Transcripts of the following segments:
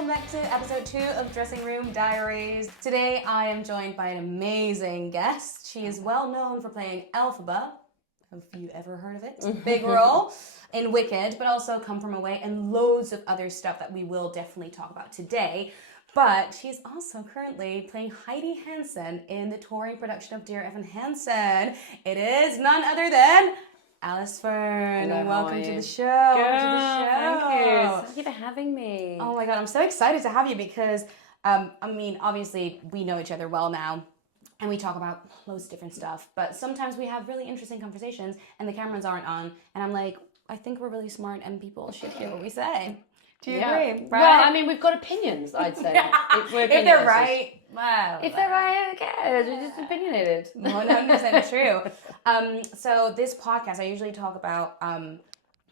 welcome back to episode 2 of Dressing Room Diaries. Today I am joined by an amazing guest. She is well known for playing Elphaba. Have you ever heard of it? Big role in Wicked, but also Come From Away and loads of other stuff that we will definitely talk about today. But she's also currently playing Heidi Hansen in the touring production of Dear Evan Hansen. It is none other than Alice Fearn. Hello, welcome to the show. Thank you. Thank you for having me. Oh my god, I'm so excited to have you because, obviously we know each other well now and we talk about loads of different stuff, but sometimes we have really interesting conversations and the cameras aren't on and I'm like, I think we're really smart and people should hear what we say. Do you agree? Right? Well, I mean, we've got opinions, I'd say. If they're right, well. If they're right, who cares? We're just opinionated. 100% true. So this podcast, I usually talk about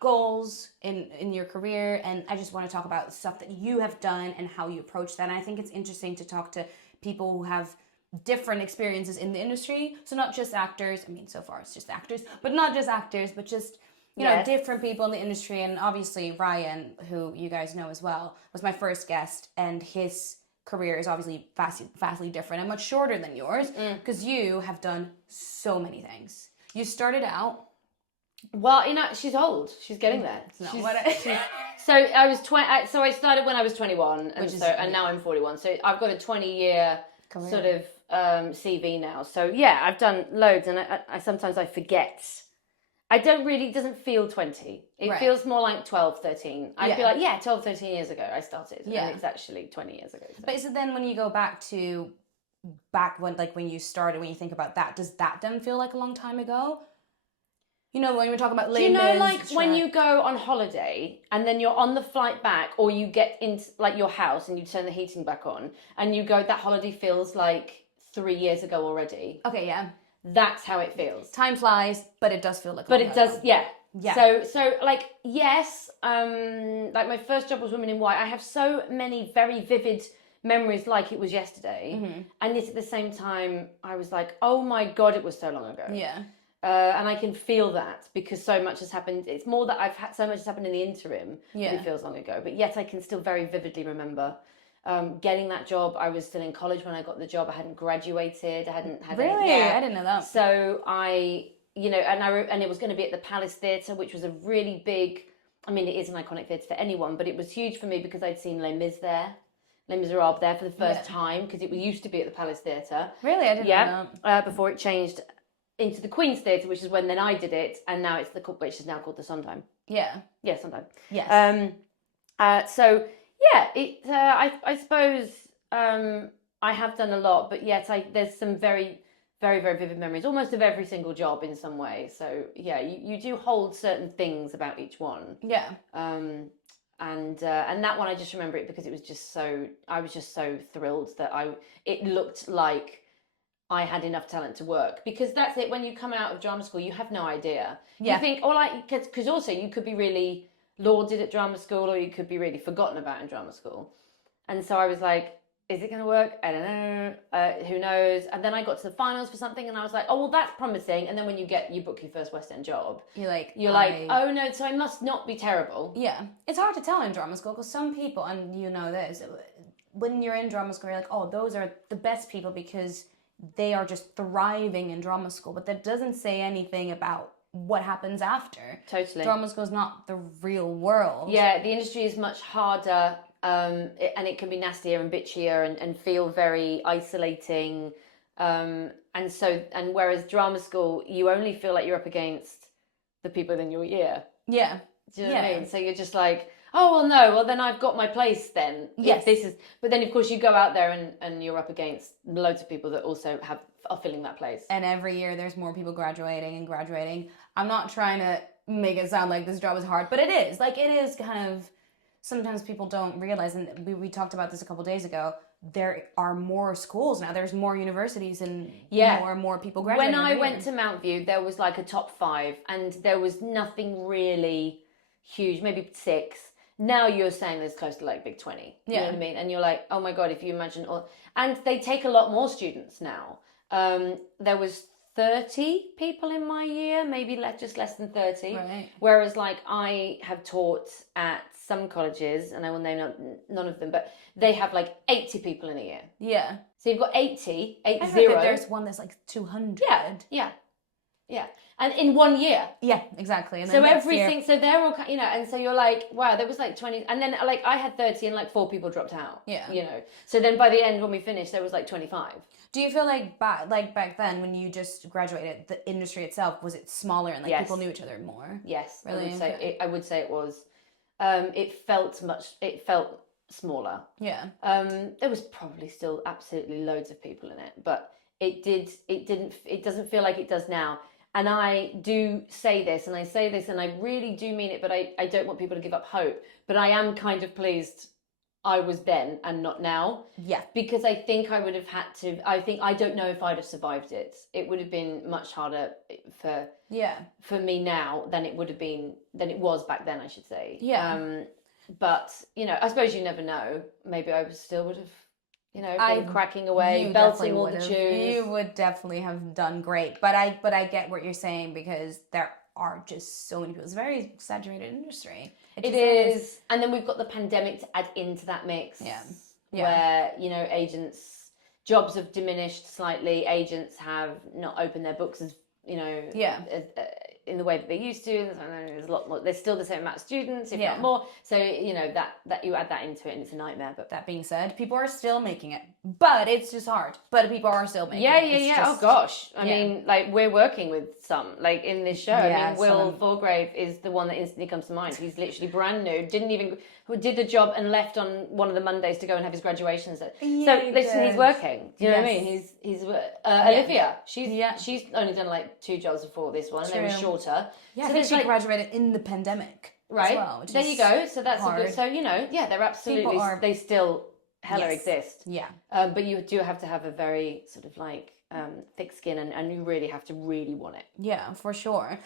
goals in your career, and I just want to talk about stuff that you have done and how you approach that. And I think it's interesting to talk to people who have different experiences in the industry. So not just actors. I mean, so far it's just actors, but not just actors, but just you know, different people in the industry. And obviously Ryan, who you guys know as well, was my first guest, and his career is obviously vastly different and much shorter than yours because you have done so many things. You started out. Well, you know, she's old. She's getting there. So I was 20. So I started when I was 21, and now I'm 41. So I've got a 20-year sort of CV now. So yeah, I've done loads, and I sometimes I forget. It doesn't feel 20. It feels more like 12, 13. I feel like, 12, 13 years ago I started. Yeah. And it's actually 20 years ago. So. But is it then when you go back when you started, when you think about that, does that then feel like a long time ago? You know, when we're talking about Les Mis, like when you go on holiday and then you're on the flight back, or you get into like your house and you turn the heating back on and you go, that holiday feels like 3 years ago already. Okay, yeah. That's how it feels. Time flies, but it does feel like. But it does, yeah. So like yes, like my first job was Women in White. I have so many very vivid memories, like it was yesterday, and yet at the same time, I was like, oh my god, it was so long ago. Yeah. And I can feel that because so much has happened. It's more that I've had so much has happened in the interim. Yeah. It feels long ago, but yet I can still very vividly remember. Getting that job. I was still in college when I got the job. I hadn't graduated. I hadn't had really. I didn't know that. So and it was going to be at the Palace Theatre, which was a really big. I mean, it is an iconic theatre for anyone, but it was huge for me because I'd seen Les Mis there, Les Miserables there for the first time because it used to be at the Palace Theatre. Really, I didn't know that. Before it changed into the Queen's Theatre, which is when then I did it, and now it's which is now called the Sondheim. Yeah. Yeah, Sondheim. Yes. So. Yeah, I suppose I have done a lot, but yet there's some very, very, very vivid memories, almost of every single job in some way. So yeah, you do hold certain things about each one. Yeah. And that one I just remember it because it was just so. I was just so thrilled that it looked like I had enough talent to work, because that's it. When you come out of drama school, you have no idea. Yeah. You think, because also you could be really lauded at drama school, or you could be really forgotten about in drama school. And so I was like, is it going to work? I don't know. Who knows? And then I got to the finals for something and I was like, oh, well, that's promising. And then when you book your first West End job, you're like, oh no, so I must not be terrible. Yeah. It's hard to tell in drama school because some people, and you know this, when you're in drama school, you're like, oh, those are the best people because they are just thriving in drama school. But that doesn't say anything about what happens after. Totally. Drama school is not the real world. Yeah, the industry is much harder, and it can be nastier and bitchier and feel very isolating. And whereas drama school, you only feel like you're up against the people in your year. Yeah. Do you know what I mean? So you're just like, oh, well, no, well, then I've got my place then. Yes. But then, of course, you go out there and you're up against loads of people that also are filling that place. And every year there's more people graduating. I'm not trying to make it sound like this job is hard, but it is. Like, it is kind of, sometimes people don't realize, and we talked about this a couple days ago, there are more schools now. There's more universities and more and more people graduating. When I went to Mount View, there was like a top 5 and there was nothing really huge, maybe 6. Now you're saying there's close to like big 20. You know what I mean? And you're like, oh my God, if you imagine and they take a lot more students now. There was 30 people in my year, maybe just less than 30. Right. Whereas like I have taught at some colleges, and I will name none of them, but they have like 80 people in a year. Yeah. So you've got 80. I heard that there's one that's like 200. Yeah. And in 1 year. Yeah, exactly. And so then everything, so they're all, and so you're like, wow, there was like 20, and then like I had 30 and like 4 people dropped out. Yeah. So then by the end when we finished, there was like 25. Do you feel like back then when you just graduated, the industry itself, was it smaller and like people knew each other more? Yes, really. I would say it was. It felt smaller. Yeah. There was probably still absolutely loads of people in it, but it doesn't feel like it does now. And I do say this, and I really do mean it, but I don't want people to give up hope. But I am kind of pleased I was then and not now. Yeah. Because I think I would have had to, I don't know if I'd have survived it. It would have been much harder for me now than it was back then, I should say. Yeah. But, I suppose you never know. Maybe I still would have, been cracking away, belting all the tunes. You would definitely have done great. But I get what you're saying, because there are just so many people. It's a very saturated industry. It is. And then we've got the pandemic to add into that mix. Yeah. Where, agents, jobs have diminished slightly. Agents have not opened their books as, in the way that they used to. There's a lot more. There's still the same amount of students, if not more. So, that you add that into it, and it's a nightmare. But that being said, people are still making it. But it's just hard. But people are still making it. Yeah. Oh, gosh. I mean, like, we're working with some, like, in this show. I mean, Will Forgrave is the one that instantly comes to mind. He's literally brand new. Who did the job and left on one of the Mondays to go and have his graduation. So listen, he's working. Do you know what I mean? He's Olivia. She's only done like 2 jobs before this one, and they were shorter. Yeah, so I think she graduated in the pandemic. Right. As well, there you go. So that's a good. So they're absolutely. They still exist. Yeah. But you do have to have a very sort of like thick skin, and you really have to really want it. Yeah, for sure.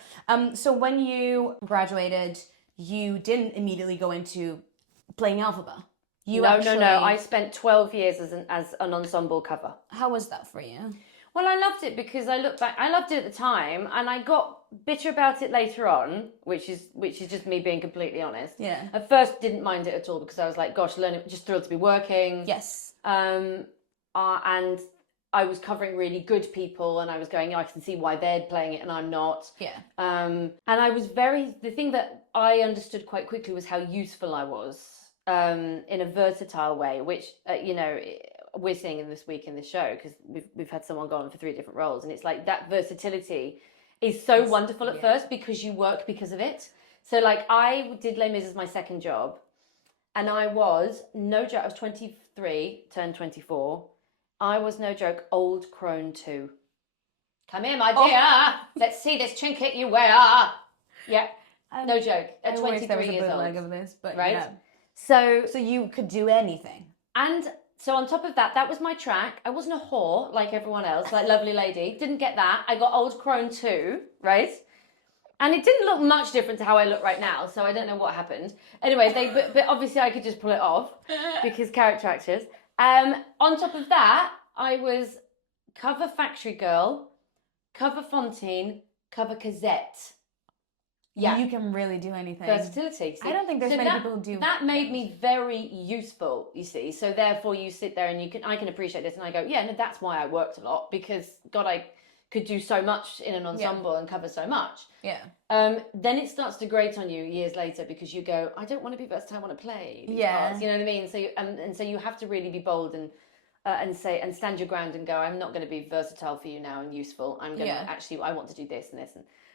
So when you graduated, you didn't immediately go into playing Alphaba. No. I spent 12 years as an ensemble cover. How was that for you? Well, I loved it because I look back. I loved it at the time, and I got bitter about it later on, which is just me being completely honest. Yeah. At first, didn't mind it at all because I was like, gosh, learning, just thrilled to be working. Yes. And I was covering really good people, and I was going, I can see why they're playing it and I'm not. Yeah. And I was the thing that I understood quite quickly was how useful I was in a versatile way, which, we're seeing in this week in the show, because we've had someone go on for 3 different roles, and it's like that versatility is so wonderful at first because you work because of it. So like I did Les Mis as my second job, and I was, no joke, I was 23, turned 24. I was, no joke, old crone too. Come here, my dear. Let's see this trinket you wear. Yeah, no joke. At 23 years old. Of this, but right? Yeah. So you could do anything. And so on top of that, that was my track. I wasn't a whore like everyone else, like Lovely Lady. Didn't get that. I got old crone too, right? And it didn't look much different to how I look right now, so I don't know what happened. Anyway, but obviously I could just pull it off because character actors. On top of that, I was cover Factory Girl, cover Fontaine, cover Cosette. Yeah, you can really do anything. Versatility. See? I don't think there's many people who do. That made me very useful, you see. So therefore, you sit there and I can appreciate this, and I go, yeah, no, that's why I worked a lot, because God, I could do so much in an ensemble and cover so much. Yeah. Then it starts to grate on you years later because you go, I don't want to be versatile. I want to play these parts. You know what I mean? So so you have to really be bold and stand your ground and go, I'm not going to be versatile for you now and useful. I'm going to actually, I want to do this and this.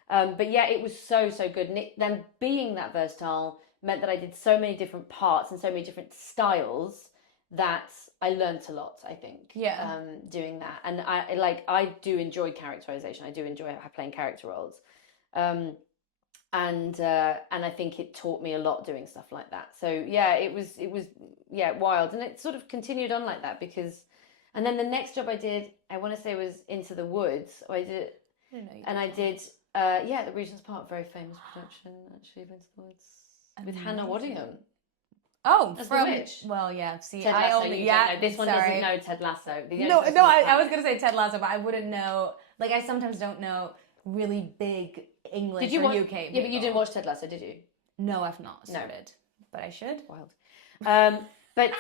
But yeah, it was so good. And then being that versatile meant that I did so many different parts and so many different styles that I learned a lot, I think, doing that. And I do enjoy characterization. I do enjoy playing character roles. And I think it taught me a lot doing stuff like that. So yeah, it was wild. And it sort of continued on like that and then the next job I did, I want to say was Into the Woods. I did the Regent's Park, very famous production, actually, of Into the Woods, with Hannah Waddingham. Oh, As from the witch. well, yeah. See, Ted I Lasso, only you don't know. This one sorry. doesn't know Ted Lasso. No, I was gonna say Ted Lasso, but I wouldn't know. Like, I sometimes don't know really big English Did you or watch, UK people. Yeah, but you didn't watch Ted Lasso, did you? No, I've not started, but I should. Wild. But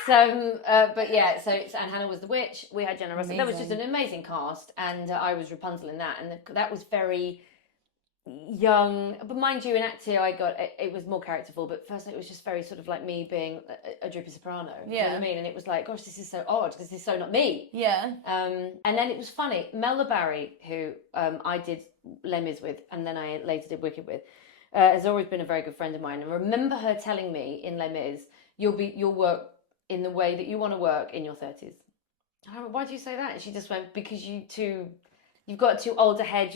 yeah, so and Hannah was the witch. We had Jenna Russell. That was just an amazing cast, and I was Rapunzel in that, and that was very young. But mind you, in Act 2, it was more characterful. But first, it was just very sort of like me being a droopy soprano. Yeah, you know what I mean. And it was like, gosh, this is so odd because this is so not me. Yeah. And then it was funny. Mel Barry, who I did Les Mis with, and then I later did Wicked with, has always been a very good friend of mine. And I remember her telling me in Les Mis, you'll work in the way that you want to work in your 30s. I went, why do you say that? And she just went, because you've got too old a head,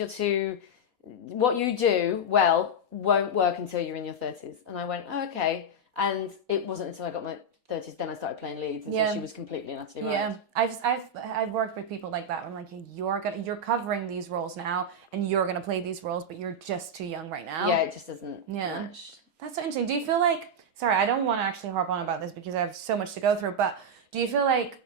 what you do well won't work until you're in your 30s. And I went, oh, okay. And it wasn't until I got my 30s then I started playing leads, and so she was completely and utterly right. Yeah, I've worked with people like that. I'm like, you're covering these roles now, and you're gonna play these roles, but you're just too young right now. Yeah, it just doesn't match. That's so interesting. Do you feel like? Sorry, I don't want to actually harp on about this because I have so much to go through. But do you feel like,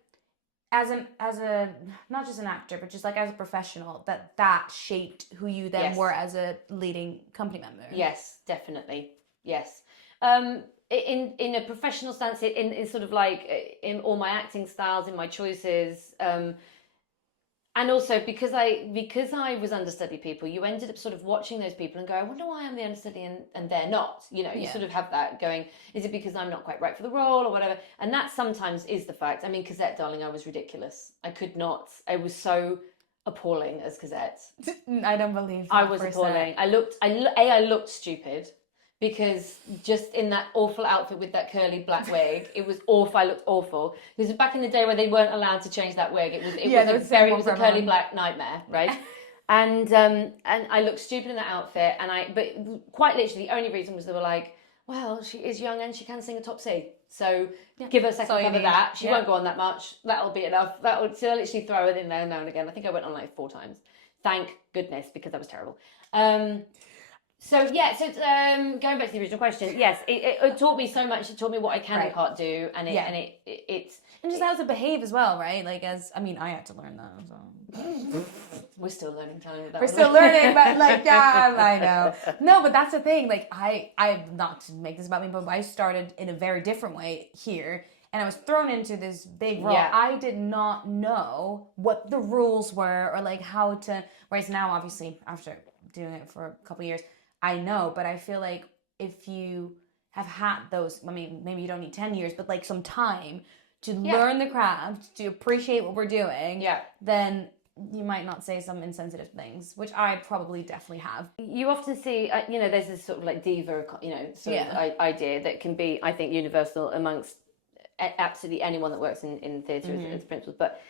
as a not just an actor, but just like as a professional, that shaped who you then were as a leading company member? Yes, definitely. Yes. In a professional stance, in sort of like in all my acting styles, in my choices, and also because I was understudy people, you ended up sort of watching those people and go, I wonder why I'm the understudy and they're not. You know, you sort of have that going, is it because I'm not quite right for the role or whatever? And that sometimes is the fact. I mean, Cosette, darling, I was ridiculous. I was so appalling as Cosette. I don't believe that. I was appalling. I looked stupid. Because just in that awful outfit with that curly black wig, it was awful. I looked awful. Because back in the day where they weren't allowed to change that wig, it was a curly black nightmare, right? And I looked stupid in that outfit. But quite literally, the only reason was they were like, well, she is young and she can sing a top C. So give her a second cover of that. She won't go on that much. That'll be enough. So I literally throw it in there now and again. I think I went on like 4 times. Thank goodness, because that was terrible. So going back to the original question, yes, it taught me so much. It taught me what I can and can't do, and just how to behave as well, right? Like I had to learn that. So. We're still learning, telling that. We're still learning, but like I know. No, but that's the thing. Like I not to make this about me, but I started in a very different way here. And I was thrown into this big role. Yeah. I did not know what the rules were or like how to. Whereas now, obviously, after doing it for a couple of years, I know. But I feel like if you have had those, I mean, maybe you don't need 10 years, but like some time to learn the craft, to appreciate what we're doing, then you might not say some insensitive things, which I probably definitely have. You often see, there's this sort of like diva, of idea that can be, I think, universal amongst absolutely anyone that works in theatre as principals. But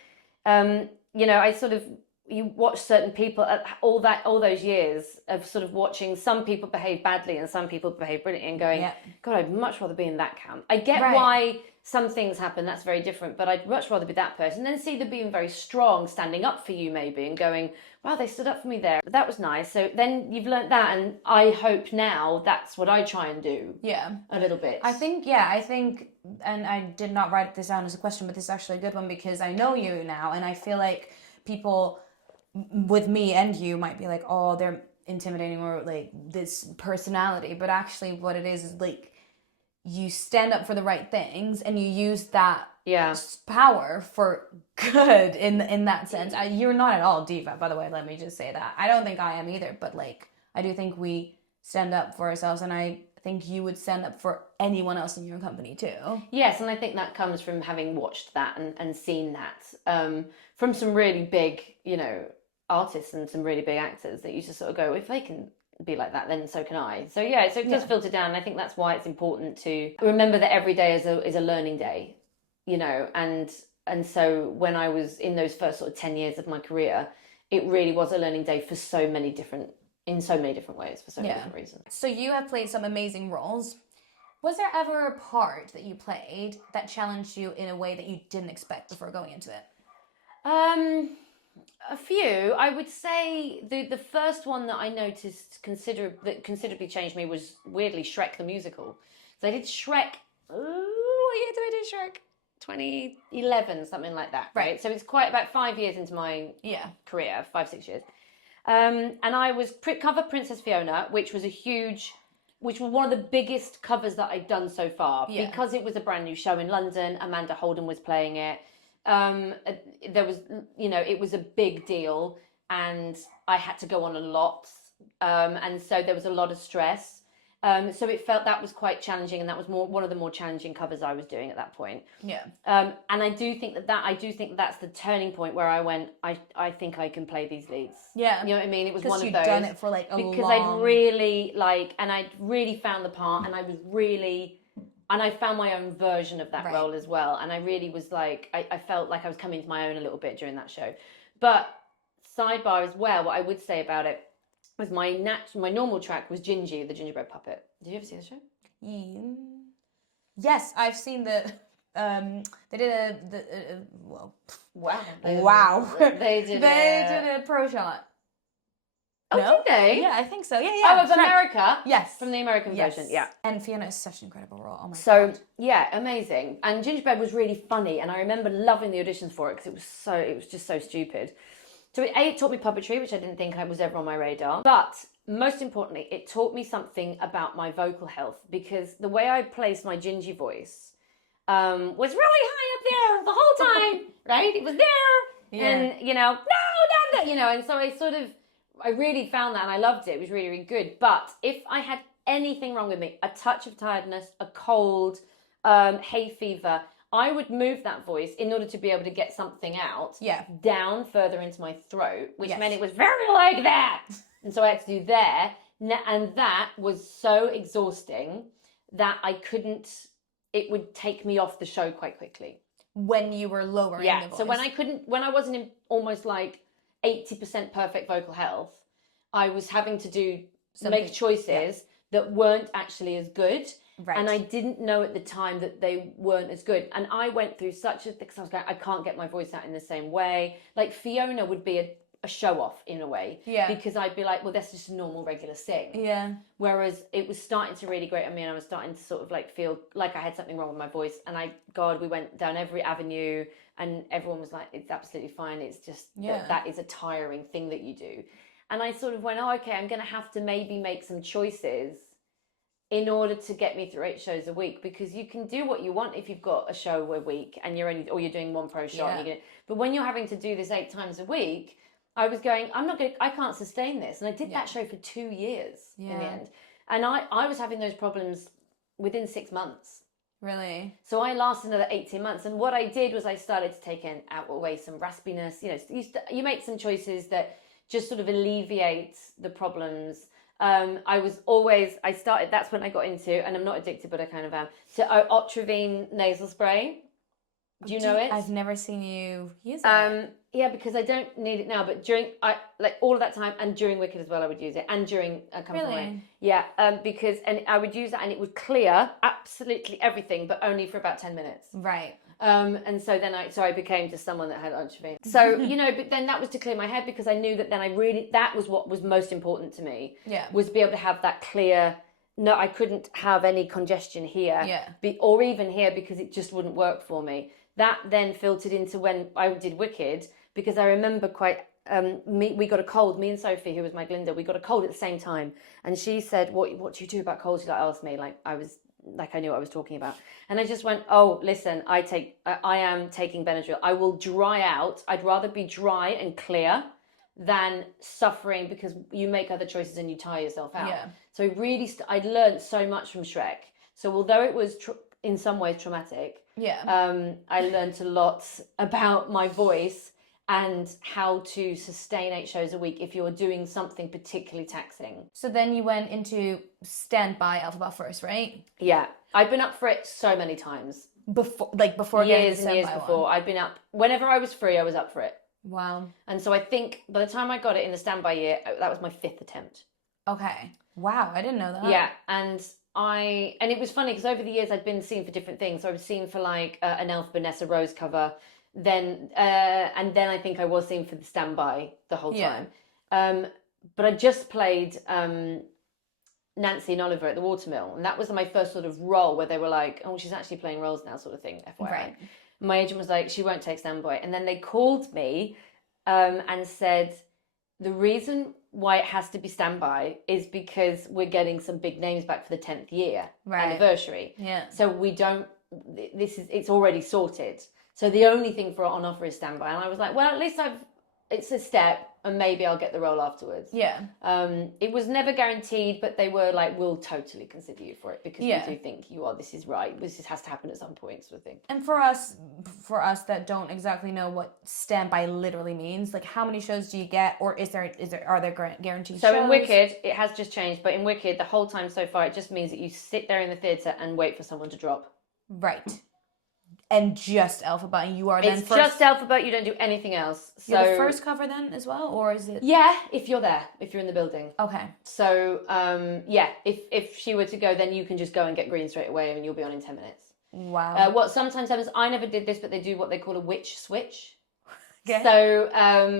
you watch certain people all those years of sort of watching some people behave badly and some people behave brilliantly and going, God, I'd much rather be in that camp. I get why some things happen, that's very different, but I'd much rather be that person. And then see them being very strong, standing up for you maybe, and going, wow, they stood up for me there. That was nice. So then you've learnt that, and I hope now that's what I try and do. Yeah. A little bit. I think, and I did not write this down as a question, but this is actually a good one because I know you now, and I feel like people with me and you might be like, oh, they're intimidating or like this personality, but actually what it is like you stand up for the right things and you use that power for good in that sense. You're not at all diva, by the way, let me just say that. I don't think I am either, but like I do think we stand up for ourselves, and I think you would stand up for anyone else in your company too. Yes, and I think that comes from having watched that and seen that from some really big, artists and some really big actors that you just sort of go, if they can be like that, then so can I. So it does filter down. And I think that's why it's important to remember that every day is a learning day, and so when I was in those first sort of 10 years of my career, it really was a learning day in so many different ways, for so many different reasons. So you have played some amazing roles. Was there ever a part that you played that challenged you in a way that you didn't expect before going into it? A few. I would say the first one that I noticed considerably changed me was weirdly Shrek the musical. So I did Shrek, year did I do Shrek? 2011, something like that, right? So it's quite about 5 years into my career, 5-6 years. And I was cover Princess Fiona, which was one of the biggest covers that I'd done so far because it was a brand new show in London. Amanda Holden was playing it. There was, it was a big deal, and I had to go on a lot, and so there was a lot of stress. So it felt that was quite challenging, and that was one of the more challenging covers I was doing at that point. Yeah. And I do think that's the turning point where I went, I think I can play these leads. Yeah. You know what I mean? It was one of those. Because you'd done it for like a because long... I'd really I'd really found the part, and I found my own version of that role as well. And I really was like, I felt like I was coming to my own a little bit during that show. But sidebar as well, what I would say about it was my normal track was Gingy, the gingerbread puppet. Did you ever see the show? Yes, I've seen the. They did wow. They did a pro shot. Oh, no? Did they? Yeah, I think so. Yeah. Oh, of America? Yes. From the American version, yeah. And Fiona is such an incredible role. Oh my god. So, yeah, amazing. And Gingerbread was really funny, and I remember loving the auditions for it because it was just so stupid. So it taught me puppetry, which I didn't think was ever on my radar. But most importantly, it taught me something about my vocal health, because the way I placed my Gingy voice was really high up there the whole time, right? It was there, and no, and so I really found that, and I loved it. It was really, really good. But if I had anything wrong with me, a touch of tiredness, a cold, hay fever, I would move that voice in order to be able to get something out down further into my throat, which meant it was very like that. And so I had to do there. And that was so exhausting that it would take me off the show quite quickly. When you were lowering the voice. So when I wasn't in almost like 80% perfect vocal health, I was having to make choices that weren't actually as good. Right. And I didn't know at the time that they weren't as good. And I went through such a thing, because I was going, I can't get my voice out in the same way. Like Fiona would be a show off in a way. Yeah. Because I'd be like, well, that's just a normal, regular sing. Yeah. Whereas it was starting to really grate on me, and I was starting to sort of like feel like I had something wrong with my voice. And we went down every avenue, and everyone was like, it's absolutely fine. It's just that is a tiring thing that you do. And I sort of went, oh, okay, I'm going to have to maybe make some choices in order to get me through 8 shows a week, because you can do what you want if you've got a show a week and you're doing one pro shot. But when you're having to do this 8 times a week, I was going, I can't sustain this. And I did that show for 2 years in the end. And I was having those problems within 6 months. Really? So I lasted another 18 months. And what I did was I started to take away some raspiness. You make some choices that just sort of alleviate the problems. That's when I got into, and I'm not addicted, but I kind of am, to Otrivine nasal spray. Do you know it? I've never seen you use it. Yeah, because I don't need it now, but all of that time, and during Wicked as well, I would use it, and during Come From Away. Yeah, because I would use that, and it would clear absolutely everything, but only for about 10 minutes. Right. And so then I became just someone that had Otrivine. So, but then that was to clear my head, because I knew that then that was what was most important to me. Yeah. Was be able to have that clear, no, I couldn't have any congestion here. Yeah. Or even here, because it just wouldn't work for me. That then filtered into when I did Wicked, because I remember we got a cold, me and Sophie, who was my Glinda, we got a cold at the same time. And she said, what do you do about colds? She asked me, I knew what I was talking about. And I just went, oh, listen, I am taking Benadryl. I will dry out. I'd rather be dry and clear than suffering, because you make other choices and you tire yourself out. Yeah. So I learned so much from Shrek. So although it was in some ways traumatic, I learned a lot about my voice and how to sustain 8 shows a week if you're doing something particularly taxing. So then you went into Standby Alphabet first, right? Yeah. I've been up for it so many times. Before years and years before. One. I've been up. Whenever I was free, I was up for it. Wow. And so I think by the time I got it in the Standby year, that was my 5th attempt. Okay. Wow, I didn't know that. Yeah, and it was funny, because over the years I'd been seen for different things. So I was seen for an Elf Vanessa Rose cover, then I think I was seen for the Standby the whole time. But I just played Nancy and Oliver at the Watermill, and that was my first sort of role where they were like, oh, she's actually playing roles now, sort of thing, FYI. Right. My agent was like, she won't take standby. And then they called me and said, the reason why it has to be standby is because we're getting some big names back for the 10th year anniversary. Yeah. So we don't, it's already sorted. So the only thing for on offer is standby. And I was like, well, at least it's a step, and maybe I'll get the role afterwards. Yeah. It was never guaranteed, but they were like, we'll totally consider you for it because we do think this is right. This has to happen at some point, sort of thing. And for us that don't exactly know what standby literally means, like how many shows do you get, or are there guaranteed shows? So in Wicked, it has just changed, but in Wicked, the whole time so far, it just means that you sit there in the theatre and wait for someone to drop. Right. And just Alphabet, and you are then it's just Alphabet, you don't do anything else. So you're the first cover then as well, or is it? Yeah, if you're there, if you're in the building. Okay. So if she were to go, then you can just go and get green straight away, and you'll be on in 10 minutes. Wow. What sometimes happens, I never did this, but they do what they call a witch switch. Okay. So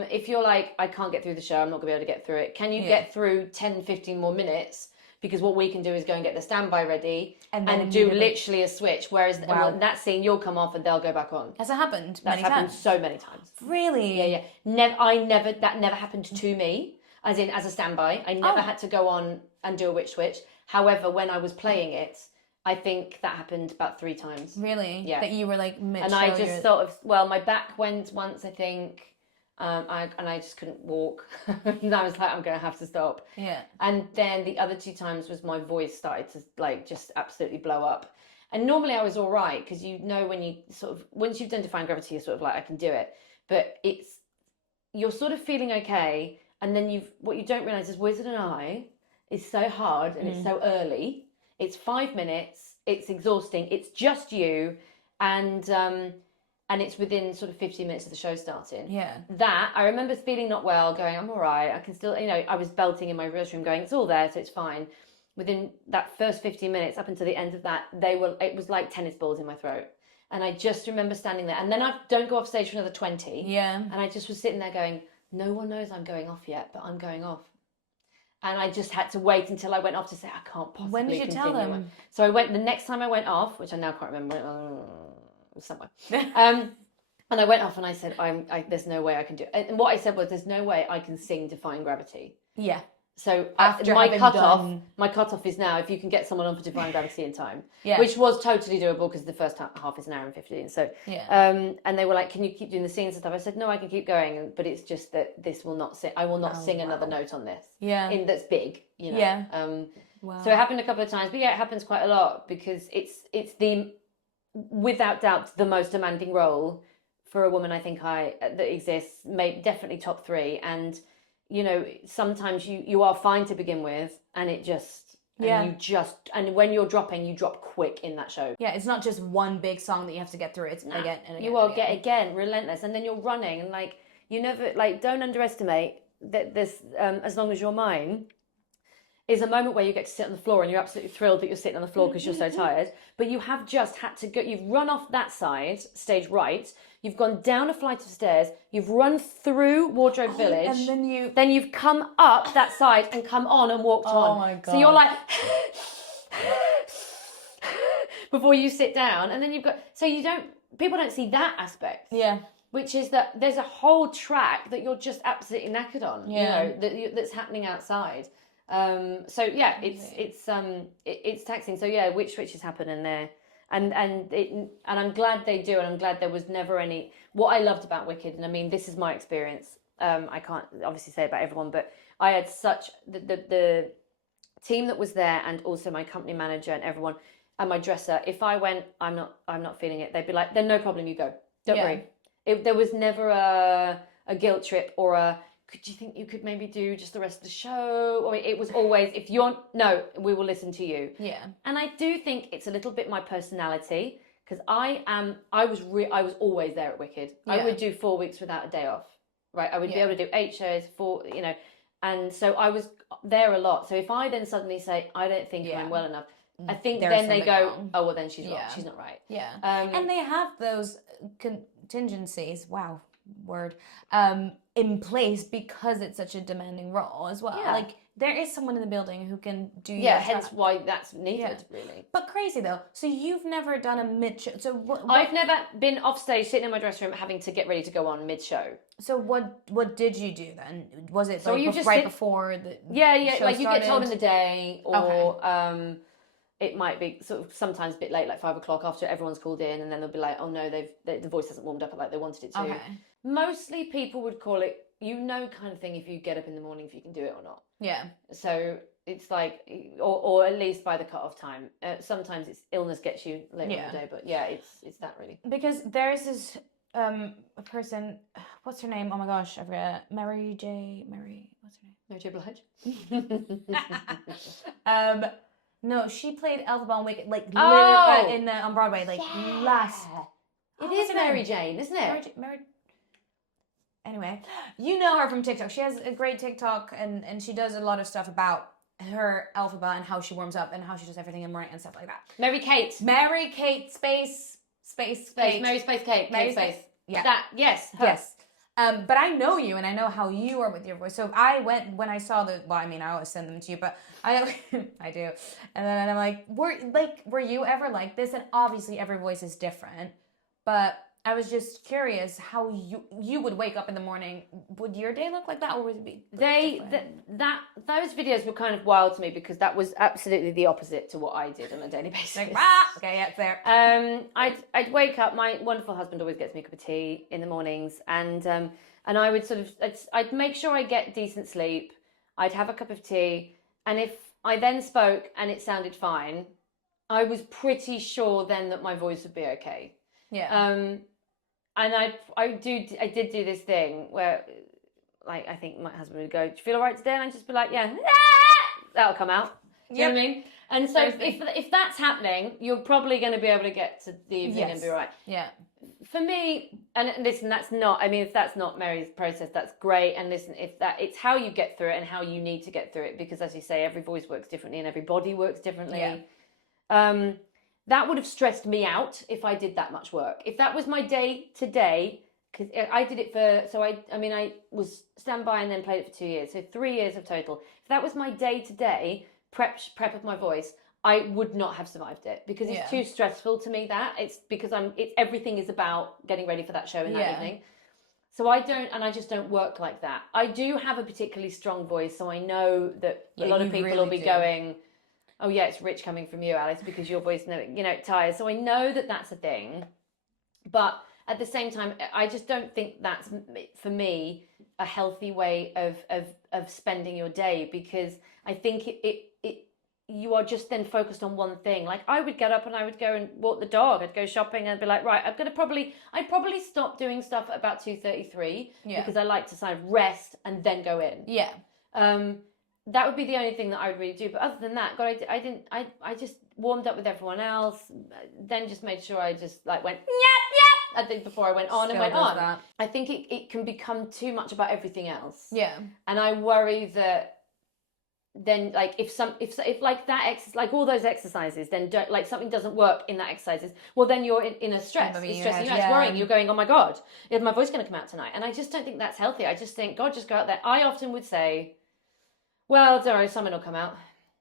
if you're like, I can't get through the show, I'm not going to be able to get through it. Can you get through 10, 15 more minutes? Because what we can do is go and get the standby ready and do literally a switch. Whereas in that scene, you'll come off and they'll go back on. Has it happened? That's happened so many times. Really? Yeah. That never happened to me, as a standby. I never had to go on and do a witch switch. However, when I was playing it, I think that happened about 3 times. Really? Yeah. That you were like mid-show. And I just my back went once, I think. I just couldn't walk. And I was like, I'm going to have to stop. Yeah. And then the other 2 times was my voice started to like just absolutely blow up. And normally I was all right because when you sort of, once you've done Defying Gravity, you're sort of like, I can do it. But you're sort of feeling okay. And then what you don't realise is Wizard and I is so hard and it's so early. It's 5 minutes. It's exhausting. It's just you. And it's within sort of 15 minutes of the show starting. Yeah. That, I remember feeling not well, going, I'm all right. I can still, I was belting in my rehearsal room going, it's all there, so it's fine. Within that first 15 minutes, up until the end of that, it was like tennis balls in my throat. And I just remember standing there. And then I don't go off stage for another 20. Yeah. And I just was sitting there going, no one knows I'm going off yet, but I'm going off. And I just had to wait until I went off to say, I can't possibly When did you tell them? So the next time I went off, which I now can't remember, somewhere. And I went off and I said, there's no way I can do it. And what I said was, there's no way I can sing Defying Gravity. Yeah. So After my cutoff is now if you can get someone on for Defying Gravity in time, which was totally doable because the first half is an hour and 15. So and they were like, can you keep doing the scenes and stuff? I said, no, I can keep going, but it's just that this will not sing. I will not sing another note on this. Yeah. That's big, Yeah. Wow. So it happened a couple of times, but it happens quite a lot because it's the, without doubt, the most demanding role for a woman I think that exists. Definitely top 3. And sometimes you are fine to begin with, and it just and when you're dropping, you drop quick in that show. Yeah, it's not just one big song that you have to get through. It's again and again. You will get again relentless, and then you're running, and like you never don't underestimate that this as long as you're mine is a moment where you get to sit on the floor and you're absolutely thrilled that you're sitting on the floor because you're so tired. But you have just had to go, you've run off that side, stage right, you've gone down a flight of stairs, you've run through Wardrobe Village, and then you've come up that side and come on and walked on. Oh my God. So you're like, before you sit down, and then people don't see that aspect. Yeah. Which is that there's a whole track that you're just absolutely knackered on, that's happening outside. So yeah, it's taxing. So yeah, witch switches happen in there, and I'm glad they do, and I'm glad there was never any. What I loved about Wicked, and I mean this is my experience. I can't obviously say about everyone, but I had such the team that was there, and also my company manager and everyone, and my dresser. If I went, I'm not feeling it. They'd be like, then no problem, you go. Don't worry. There was never a guilt trip or a. Do you think you could maybe do just the rest of the show? Or it was always, we will listen to you. Yeah. And I do think it's a little bit my personality because I was always there at Wicked. Yeah. I would do 4 weeks without a day off, right? I would be able to do 8 shows, 4, and so I was there a lot. So if I then suddenly say, I don't think I'm well enough, I think then they go, wrong. Oh, well then she's wrong. She's not right. Yeah. And they have those contingencies. Wow. Word. in place because it's such a demanding role as well. Yeah. Like there is someone in the building who can do Yeah, your hence track. why that's needed, really. But crazy though. So you've never done a mid-show. So what I've never been off stage, sitting in my dressing room, having to get ready to go on mid-show. So what did you do then? Was it So like you just right sit- before the Yeah, show like you get told in started? the day, or it might be sort of sometimes a bit late, like 5 o'clock after everyone's called in, and then they'll be like, oh no, the voice hasn't warmed up like they wanted it to. Okay. Mostly people would call it, kind of thing if you get up in the morning, if you can do it or not. Yeah. So it's like, or at least by the cut-off time. Sometimes it's illness gets you later in the day, but yeah, it's that really. Because there's this a person, what's her name? Oh my gosh, I forget. Mary, what's her name? Mary J. Blige? No, she played Elphaba on Wicked, like Oh! literally on Broadway, like last. It is Mary Jane, isn't it? Mary. Anyway, you know her from TikTok. She has a great TikTok, and she does a lot of stuff about her Elphaba and how she warms up and how she does everything in the morning and stuff like that. Mary Kate. Mary Kate Space. Mary Space Kate. Mary Space. Yeah. That, yes. Her. Yes. But I know you and I know how you are with your voice. So I went when I saw I always send them to you, but I do. And then I'm like, were you ever like this? And obviously every voice is different, but I was just curious how you would wake up in the morning. Would your day look like that, or would it be those videos were kind of wild to me because that was absolutely the opposite to what I did on a daily basis. like, okay, yeah, it's there. I'd wake up. My wonderful husband always gets me a cup of tea in the mornings, and I would I'd make sure I get decent sleep. I'd have a cup of tea, and if I then spoke and it sounded fine, I was pretty sure then that my voice would be okay. Yeah. And I did do this thing where, like, I think my husband would go, "Do you feel all right today?" And I'd just be like, "Yeah, that'll come out." Do you know what I mean? And so if that's happening, you're probably going to be able to get to the evening and be right. Yeah. For me, and listen, that's not. I mean, if that's not Mary's process, that's great. And listen, it's how you get through it and how you need to get through it, because, as you say, every voice works differently and every body works differently. Yeah. That would have stressed me out if I did that much work. If that was my day to day, because I did it I was standby and then played it for 2 years, so 3 years of total. If that was my day to day prep of my voice, I would not have survived it, because it's too stressful to me. It's because everything is about getting ready for that show in that evening. So I just don't work like that. I do have a particularly strong voice, so I know that a lot of people really will be going, "Oh yeah, it's rich coming from you, Alice, because your voice, tires." So I know that that's a thing, but at the same time, I just don't think that's, for me, a healthy way of spending your day, because I think you are just then focused on one thing. Like, I would get up and I would go and walk the dog. I'd go shopping and I'd be like, right, I'd probably stop doing stuff at about 2:33 because I like to kind of rest and then go in. Yeah. That would be the only thing that I would really do. But other than that, God, I just warmed up with everyone else, then just made sure I just like went, yep, I think, before I went on and went on. That. I think it can become too much about everything else. Yeah. And I worry that then, like, if like that exercise, like all those exercises, then something doesn't work in that exercises, well, then you're in a stress. It's stressing you out, it's worrying. You're going, oh my God, is my voice going to come out tonight? And I just don't think that's healthy. I just think, God, just go out there. I often would say, well, don't worry, something will come out.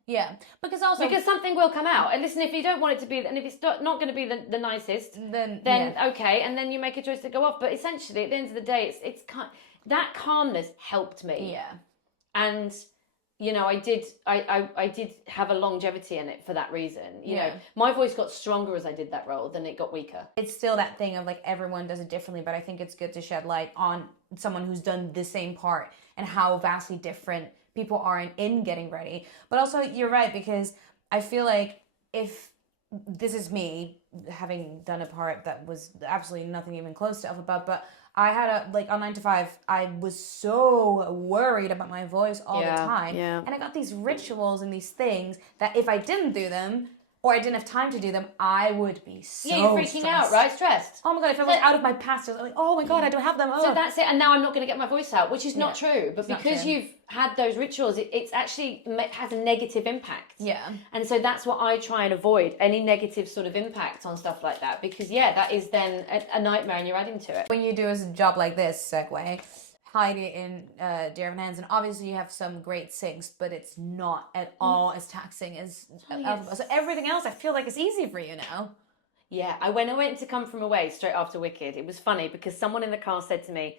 Yeah, because something will come out. And listen, if you don't want it to be, and if it's not going to be the nicest, then okay, and then you make a choice to go off. But essentially, at the end of the day, it's that calmness helped me. Yeah, and I did have a longevity in it for that reason. You know, my voice got stronger as I did that role than it got weaker. It's still that thing of like everyone does it differently, but I think it's good to shed light on someone who's done the same part and how vastly different people are in getting ready. But also, you're right, because I feel like if this is me having done a part that was absolutely nothing even close to Elphaba, but I had on 9 to 5, I was so worried about my voice all the time. Yeah. And I got these rituals and these things that if I didn't do them, or I didn't have time to do them, I would be so you're freaking stressed. Out, right? Stressed. Oh my God, if I was out of my past, I was like, oh my God, I don't have them. Oh. So that's it. And now I'm not going to get my voice out, which is not true. But because you've had those rituals, it actually has a negative impact. Yeah. And so that's what I try and avoid, any negative sort of impact on stuff like that. Because, that is then a nightmare and you're adding to it. When you do a job like this, segue, Heidi in Dear Evan Hansen, obviously you have some great sings, but it's not at all as taxing as Elphaba. So everything else, I feel like it's easy for you now. Yeah, when I went to Come From Away straight after Wicked, it was funny because someone in the car said to me,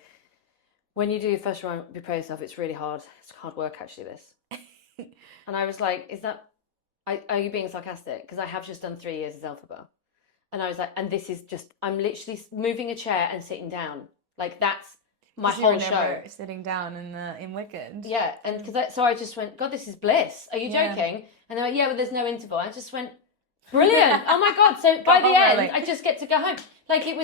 when you do your first run, be proud of yourself, it's really hard. It's hard work, actually, this. And I was like, are you being sarcastic? Because I have just done 3 years as Elphaba. And I was like, and this is just, I'm literally moving a chair and sitting down. Like, that's my whole show. Sitting down in Wicked. Yeah, and so I just went, God, this is bliss. Are you joking? And they're like, yeah, but there's no interval. I just went, brilliant. Oh my God. So by the end, I just get to go home. Like it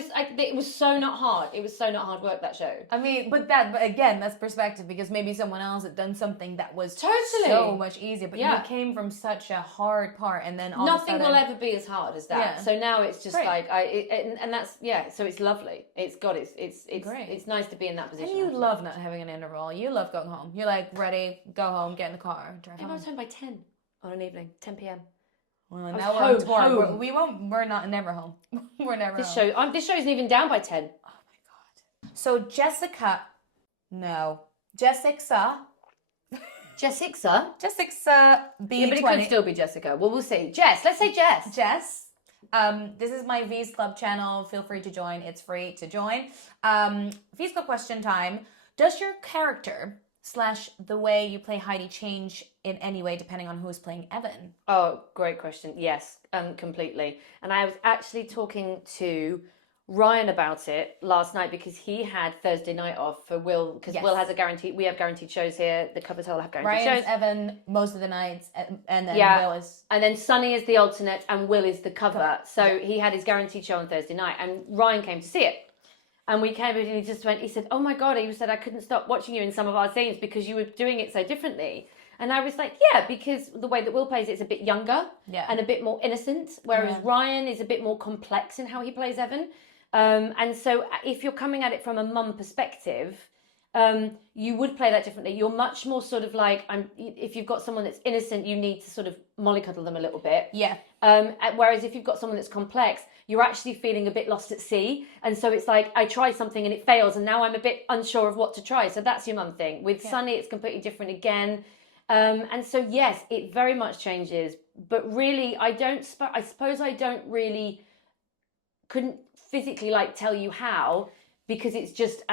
was so not hard. It was so not hard work, that show. I mean, but again, that's perspective, because maybe someone else had done something that was so much easier. But you came from such a hard part, and then nothing will ever be as hard as that. Yeah. So now it's just like and that's so it's lovely. It's great. It's nice to be in that position. And you love not having an interval. You love going home. You're like ready, go home, get in the car, drive home. I was home by 10 on an evening, 10 p.m. Well, now we're on tour. We're never home. We're never home. This show isn't even down by 10. Oh my God. So Jessica B20. Yeah, but it could still be Jessica. Well, we'll see. Jess. Let's say Jess. Jess. This is my V's Club channel. Feel free to join. It's free to join. V's Club question time. Does your character / the way you play Heidi change in any way depending on who's playing Evan? Oh, great question. Yes, completely. And I was actually talking to Ryan about it last night because he had Thursday night off for Will, because Will has we have guaranteed shows here. The Covers Hall have guaranteed Ryan's shows. Evan most of the nights, and then Will is... And then Sunny is the alternate and Will is the cover. So he had his guaranteed show on Thursday night and Ryan came to see it. And we came in and he said, oh my God, he said, I couldn't stop watching you in some of our scenes because you were doing it so differently. And I was like, yeah, because the way that Will plays it's a bit younger and a bit more innocent, whereas Ryan is a bit more complex in how he plays Evan. And so if you're coming at it from a mum perspective, you would play that differently. You're much more sort of like, if you've got someone that's innocent, you need to sort of mollycoddle them a little bit. Yeah. Whereas if you've got someone that's complex, you're actually feeling a bit lost at sea. And so it's like, I try something and it fails, and now I'm a bit unsure of what to try. So that's your mum thing. With Sunny, it's completely different again. And so, yes, it very much changes. But really, I suppose I couldn't physically like tell you how, because it's just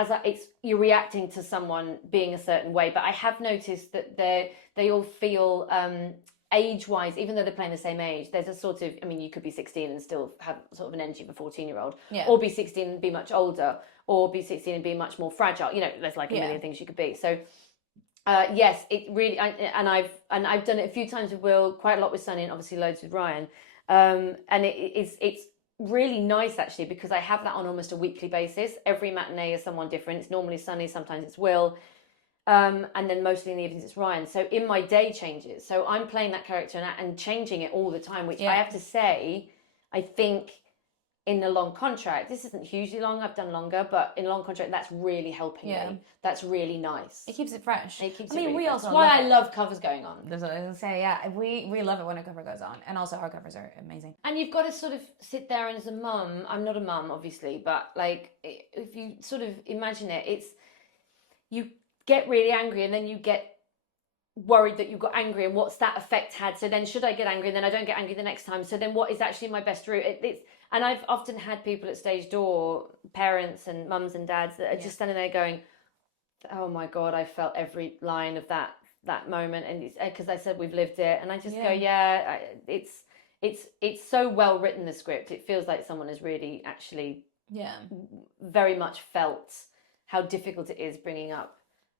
you're reacting to someone being a certain way. But I have noticed that they all feel age-wise, even though they're playing the same age, there's a sort of, I mean, you could be 16 and still have sort of an energy of a 14-year-old, or be 16 and be much older, or be 16 and be much more fragile. You know, there's like a million things you could be. So, yes, it really, I've done it a few times with Will, quite a lot with Sunny, and obviously loads with Ryan. And it's really nice actually, because I have that on almost a weekly basis. Every matinee is someone different. It's normally Sunny, sometimes it's Will. And then mostly in the evenings it's Ryan. So in my day changes. So I'm playing that character and changing it all the time, which I have to say, I think in a long contract, this isn't hugely long, I've done longer, but in a long contract, that's really helping me. That's really nice. It keeps it fresh. It keeps it really fresh. That's why I love covers going on. That's what I was going to say, we love it when a cover goes on. And also our covers are amazing. And you've got to sort of sit there, and as a mum, I'm not a mum, obviously, but like, if you sort of imagine it, you get really angry and then you get worried that you got angry and what's that effect had. So then should I get angry and then I don't get angry the next time? So then what is actually my best route? And I've often had people at stage door, parents and mums and dads, that are just standing there going, oh my God, I felt every line of that moment. And it's because I said we've lived it. And I just go, it's so well written, the script. It feels like someone has really actually very much felt how difficult it is bringing up.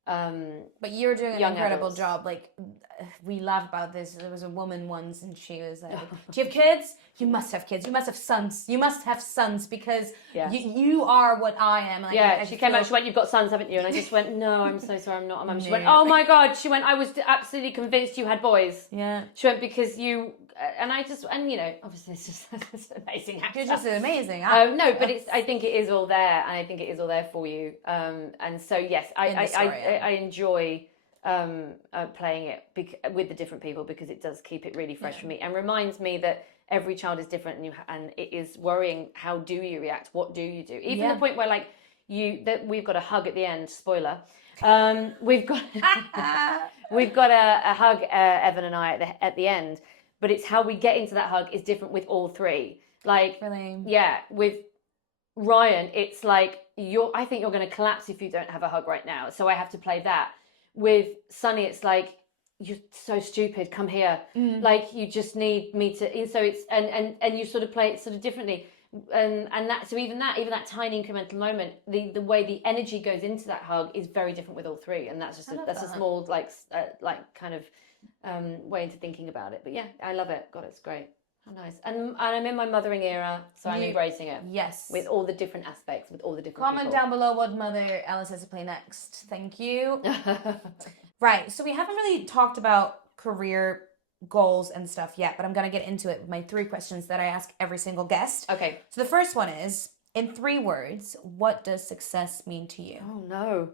But you're doing an incredible job. Like, we laugh about this. There was a woman once, and she was like, "Do you have kids? You must have kids. You must have sons. You must have sons because you are what I am." Like, she came out. She went, "You've got sons, haven't you?" And I just went, "No, I'm so sorry, I'm not a mum." She went, "Oh my God." She went, "I was absolutely convinced you had boys." Yeah. She went, "Because you." And you know, obviously it's an amazing actor. You're just an amazing actor. No, but I think it is all there, and I think it is all there for you. And so yes, I enjoy playing it with the different people, because it does keep it really fresh for me and reminds me that every child is different, and it is worrying. How do you react? What do you do? Even the point where like we've got a hug at the end. Spoiler. We've got we've got a hug, Evan and I at the end, but it's how we get into that hug is different with all three. Like, Really? yeah, with Ryan, it's like I think you're going to collapse if you don't have a hug right now. So I have to play that. With Sunny, it's like, you're so stupid. Come here. Like, you just need me to. And so it's and you sort of play it sort of differently. And that, so even that tiny incremental moment, the way the energy goes into that hug is very different with all three. And that's just a small like kind of way into thinking about it. But yeah, I love it. God, it's great. How nice. And I'm in my mothering era, so I'm embracing it. Yes. With all the different aspects, with all the different Comment people. down below what mother Alice has to play next. Thank you. Right, so we haven't really talked about career goals and stuff yet, but I'm going to get into it with my 3 questions that I ask every single guest. Okay. So the first one is, in 3 words, what does success mean to you? Oh, no.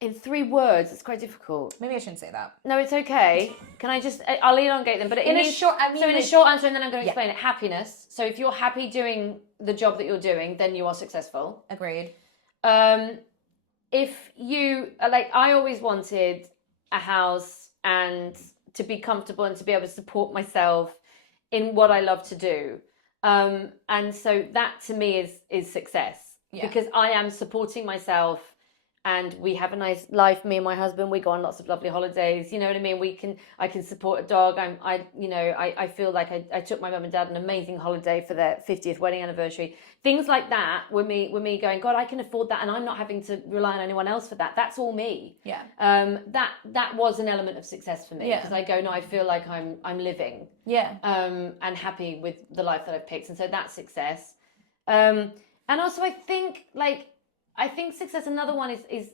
In 3 words, it's quite difficult. Maybe I shouldn't say that. No, it's okay. Can I just, I'll elongate them, but in a short answer, and then I'm going to explain it. Happiness. So if you're happy doing the job that you're doing, then you are successful. Agreed. If you, like, I always wanted a house and to be comfortable and to be able to support myself in what I love to do. And so that to me is success, because I am supporting myself. And we have a nice life, me and my husband. We go on lots of lovely holidays. You know what I mean? I can support a dog. I feel like I took my mum and dad an amazing holiday for their 50th wedding anniversary. Things like that were me going, God, I can afford that, and I'm not having to rely on anyone else for that. That's all me. Yeah. That was an element of success for me, because I go, no, I feel like I'm living. Yeah. And happy with the life that I've picked, and so that's success. And also I think success, another one is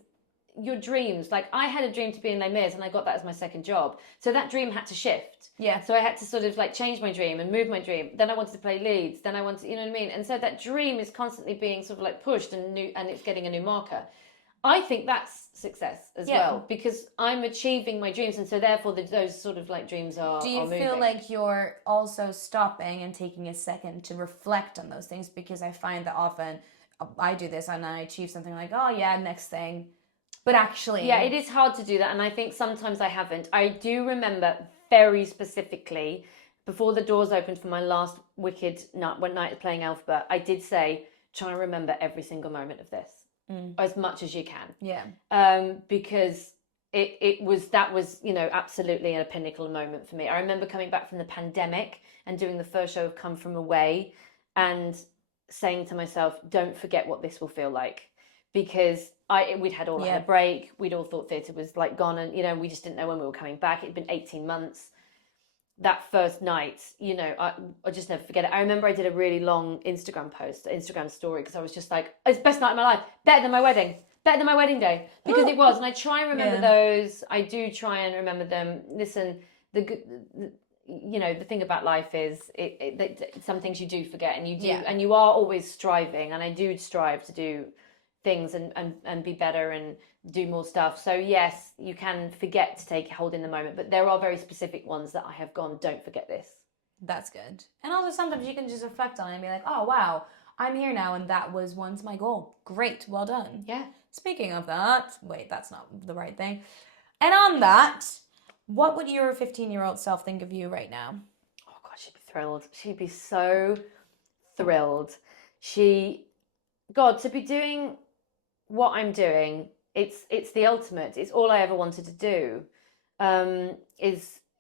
your dreams. Like, I had a dream to be in Les Mis, and I got that as my second job. So that dream had to shift. Yeah. So I had to sort of like change my dream and move my dream. Then I wanted to play leads. Then I wanted, you know what I mean? And so that dream is constantly being sort of like pushed and it's getting a new marker. I think that's success as well, because I'm achieving my dreams. And so therefore those sort of like dreams are Do you feel like you're also stopping and taking a second to reflect on those things? Because I find that often I do this and I achieve something like, oh yeah, next thing. But actually... Yeah, it is hard to do that. And I think sometimes I haven't. I do remember very specifically, before the doors opened for my last Wicked night playing Alphabet, I did say, try and remember every single moment of this. As much as you can. Yeah. Because that was, you know, absolutely a pinnacle moment for me. I remember coming back from the pandemic and doing the first show of Come From Away and saying to myself, don't forget what this will feel like, because we'd had all had a break. We'd all thought theatre was like gone, and you know, we just didn't know when we were coming back. It'd been 18 months. That first night, you know, I just never forget it. I remember I did a really long Instagram story, because I was just like, it's the best night of my life, better than my wedding day, because it was. And I try and remember those. I do try and remember them. Listen, you know, the thing about life is some things you do forget, and you do, and you are always striving, and I do strive to do things and be better and do more stuff. So yes, you can forget to take hold in the moment, but there are very specific ones that I have gone, don't forget this. That's good. And also sometimes you can just reflect on it and be like, oh wow, I'm here now, and that was once my goal. Great, well done. Yeah. Speaking of that, wait, that's not the right thing. And on that, what would your 15-year-old self think of you right now? Oh God, she'd be thrilled. She'd be so thrilled. God, to be doing what I'm doing, it's the ultimate. It's all I ever wanted to do.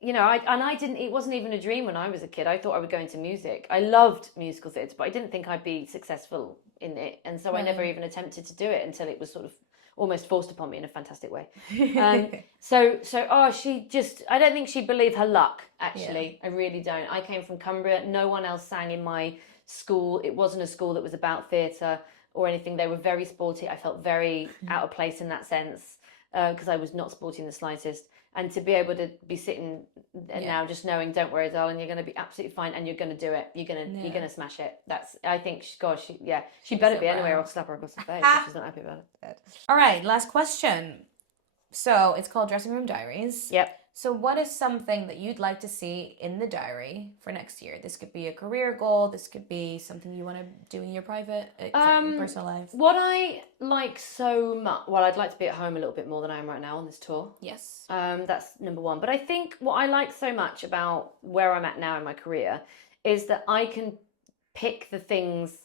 You know, it wasn't even a dream when I was a kid. I thought I would go into music. I loved musical theatre, but I didn't think I'd be successful in it. And so I never even attempted to do it until it was sort of almost forced upon me in a fantastic way. I don't think she believed her luck, actually. I really don't. I came from Cumbria. No one else sang in my school. It wasn't a school that was about theatre or anything. They were very sporty. I felt very out of place in that sense, because I was not sporty in the slightest. And to be able to be sitting now just knowing, don't worry, darling, you're going to be absolutely fine, and you're going to do it. You're going to smash it. I think, gosh, she better be anyway, or I'll slap her across the face if she's not happy about it. All right, last question. So it's called Dressing Room Diaries. Yep. So what is something that you'd like to see in the diary for next year? This could be a career goal. This could be something you want to do in your private, personal life. What I like so much, well, I'd like to be at home a little bit more than I am right now on this tour. Yes. That's number one. But I think what I like so much about where I'm at now in my career is that I can pick the things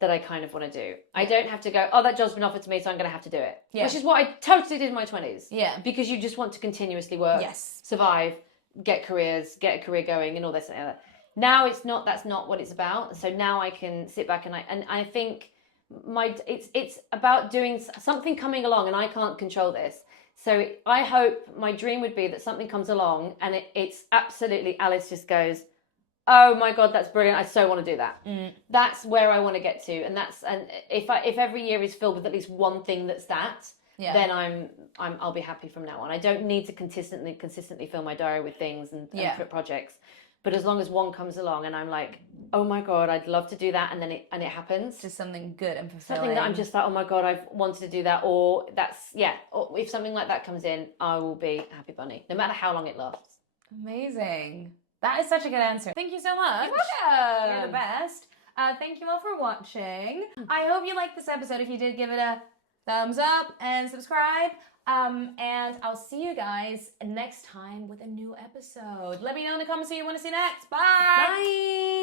that I kind of want to do. I don't have to go, oh, that job's been offered to me, so I'm going to have to do it. Yeah. Which is what I totally did in my 20s. Yeah. Because you just want to continuously work, yes, survive, get a career going and all this and that. Now that's not what it's about. So now I can sit back and I think it's about doing something coming along, and I can't control this. So I hope, my dream would be that something comes along and it's absolutely, Alice just goes, oh my God, that's brilliant. I so want to do that. That's where I want to get to. And if every year is filled with at least one thing that's that, then I'll be happy from now on. I don't need to consistently fill my diary with things and projects. But as long as one comes along and I'm like, oh my God, I'd love to do that, and then it happens. Just something good and fulfilling. Something that I'm just like, oh my God, I've wanted to do that, or or if something like that comes in, I will be happy bunny, no matter how long it lasts. Amazing. That is such a good answer. Thank you so much. You're welcome. You're the best. Thank you all for watching. I hope you liked this episode. If you did, give it a thumbs up and subscribe. And I'll see you guys next time with a new episode. Let me know in the comments who you want to see next. Bye. Bye.